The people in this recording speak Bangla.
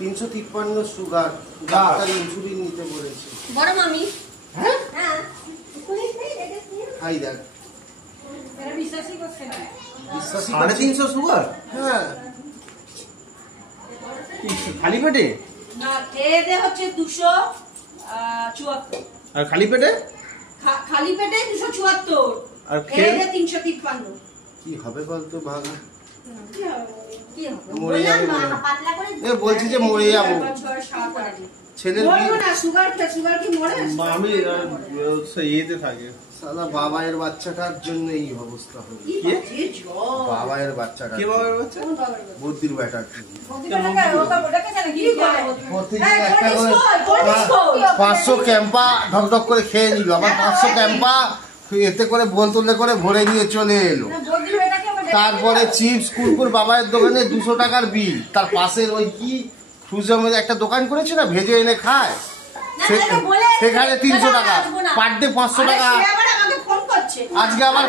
353 সুগার, ডাক্তার ইনসুলিন নিতে বলেছে। বড় মামি হ্যাঁ হ্যাঁ হাই দেখ এরা বিশ্বাসই করছে না। 350 সুগার? হ্যাঁ খালি পেটে? না খেয়ে দে হচ্ছে 274 আর খালি পেটে? খালি পেটে 274 আর খেয়ে দে 353। কি হবে বলতো ভাগা? কি হবে মরে যাবে পাতলা করে এ বলছি যে মরে যাবো। ছেলের বলবো না সুগার কি মরে? আমি ইয়েতে থাকে। সালা বাবায়ের বাচ্চাটার জন্য এই অবস্থা হলো। বাবায়ের বাচ্চাটা কে বাবার বাচ্চা? বুদ্ধির ব্যাটার প্রতিদিন একটা করে 500 ক্যাম্পা ঢকঢক করে খেয়ে নিল, আবার 500 ক্যাম্পা এতে করে বোতলে করে ভরে নিয়ে চলে এলো। তারপরে চিপস কুরকুর বাবায়ের দোকানে 200 টাকার বিল, তার পাশের ওই কি সুজমের একটা দোকান করেছে না, ভেজে এনে খায়, সেখানে 300 টাকা পার ডে, 500 টাকা। আজকে আবার